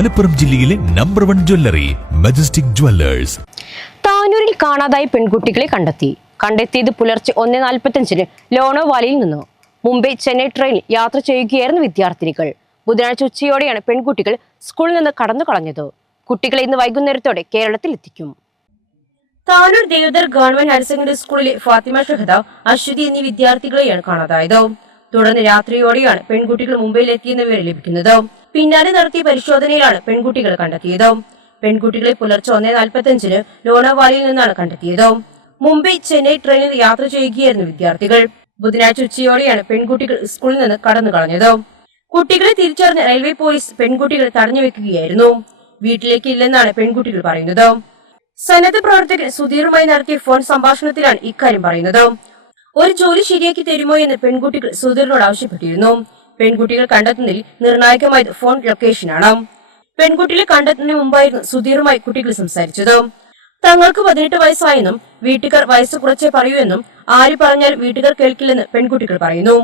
മലപ്പുറം ജില്ലയിലെ number one jewellery majestic jewellers താനൂരിൽ കാണാതായി പെൺകുട്ടികളെ കണ്ടെത്തി. കണ്ടെത്തിയത് പുലർച്ചെ ഒന്ന് നാൽപ്പത്തഞ്ചിന് ലോണോ വാലിയിൽ നിന്ന്. മുംബൈ ചെന്നൈ ട്രെയിൻ യാത്ര ചെയ്യുകയായിരുന്നു വിദ്യാർത്ഥിനികൾ. ബുധനാഴ്ച ഉച്ചയോടെയാണ് പെൺകുട്ടികൾ സ്കൂളിൽ നിന്ന് കടന്നു കളഞ്ഞത്. കുട്ടികളെ ഇന്ന് വൈകുന്നേരത്തോടെ കേരളത്തിൽ എത്തിക്കും. Tanur Devadhar government higher secondary സ്കൂളിലെ ഫാത്തിമ ഷഹദ അശ്വതി എന്നീ വിദ്യാർത്ഥികളെയാണ് കാണാതായത്. തുടർന്ന് രാത്രിയോടെയാണ് പെൺകുട്ടികൾ മുംബൈയിൽ എത്തിയെന്ന വിവരം ലഭിക്കുന്നത്. പിന്നാലെ നടത്തിയ പരിശോധനയിലാണ് പെൺകുട്ടികളെ കണ്ടെത്തിയത്. പെൺകുട്ടികളെ പുലർച്ചെ ഒന്നേ നാൽപ്പത്തഞ്ചിന് ലോണാവാലിയിൽ നിന്നാണ് കണ്ടെത്തിയത്. മുംബൈ ചെന്നൈ ട്രെയിനിൽ യാത്ര ചെയ്യുകയായിരുന്നു വിദ്യാർത്ഥികൾ. ബുധനാഴ്ച ഉച്ചയോടെയാണ് പെൺകുട്ടികൾ സ്കൂളിൽ നിന്ന് കടന്നു കളഞ്ഞത്. കുട്ടികളെ തിരിച്ചറിഞ്ഞ റെയിൽവേ പോലീസ് പെൺകുട്ടികളെ തടഞ്ഞു വെക്കുകയായിരുന്നു. വീട്ടിലേക്ക് ഇല്ലെന്നാണ് പെൺകുട്ടികൾ പറയുന്നത്. സന്നദ്ധ പ്രവർത്തകൻ സുധീറുമായി നടത്തിയ ഫോൺ സംഭാഷണത്തിലാണ് ഇക്കാര്യം പറയുന്നത്. ഒരു ജോലി ശരിയാക്കി തരുമോ എന്ന് പെൺകുട്ടികൾ സുധീറിനോട് ആവശ്യപ്പെട്ടിരുന്നു. പെൺകുട്ടികൾ കണ്ടെത്തുന്നതിൽ നിർണായകമായത് ഫോൺ ലൊക്കേഷനാണ്. പെൺകുട്ടികളെ കണ്ടെത്തുന്നതിന് മുമ്പായിരുന്നു സുധീറുമായി കുട്ടികൾ സംസാരിച്ചത്. തങ്ങൾക്ക് പതിനെട്ട് വയസ്സായെന്നും വീട്ടുകാർ വയസ്സ് കുറച്ചേ പറയൂ എന്നും ആര് പറഞ്ഞാൽ വീട്ടുകാർ കേൾക്കില്ലെന്ന് പെൺകുട്ടികൾ പറയുന്നു.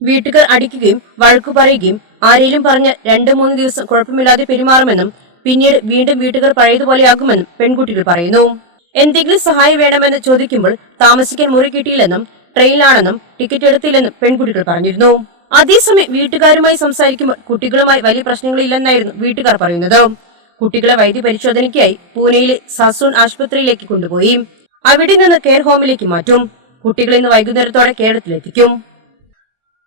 വീട്ടുകാർ അടിക്കുകയും വഴക്കു പറയുകയും ആരെങ്കിലും പറഞ്ഞ രണ്ട് മൂന്ന് ദിവസം കുഴപ്പമില്ലാതെ പെരുമാറുമെന്നും പിന്നീട് വീണ്ടും വീട്ടുകാർ പഴയതുപോലെയാകുമെന്നും പെൺകുട്ടികൾ പറയുന്നു. എന്തെങ്കിലും സഹായം വേണമെന്ന് ചോദിക്കുമ്പോൾ താമസിക്കാൻ മുറി കിട്ടിയില്ലെന്നും ട്രെയിനിലാണെന്നും ടിക്കറ്റ് എടുത്തില്ലെന്നും പെൺകുട്ടികൾ പറഞ്ഞിരുന്നു. അതേസമയം വീട്ടുകാരുമായി സംസാരിക്കുമ്പോൾ കുട്ടികളുമായി വലിയ പ്രശ്നങ്ങളില്ലെന്നായിരുന്നു വീട്ടുകാർ പറയുന്നത്. കുട്ടികളെ വൈദ്യ പരിശോധനയ്ക്കായി പൂനെയിലെ സസൂൺ ആശുപത്രിയിലേക്ക് കൊണ്ടുപോയി. അവിടെ നിന്ന് കെയർ ഹോമിലേക്ക് മാറ്റും. കുട്ടികളെ ഇന്ന് വൈകുന്നേരത്തോടെ കേരളത്തിലെത്തിക്കും.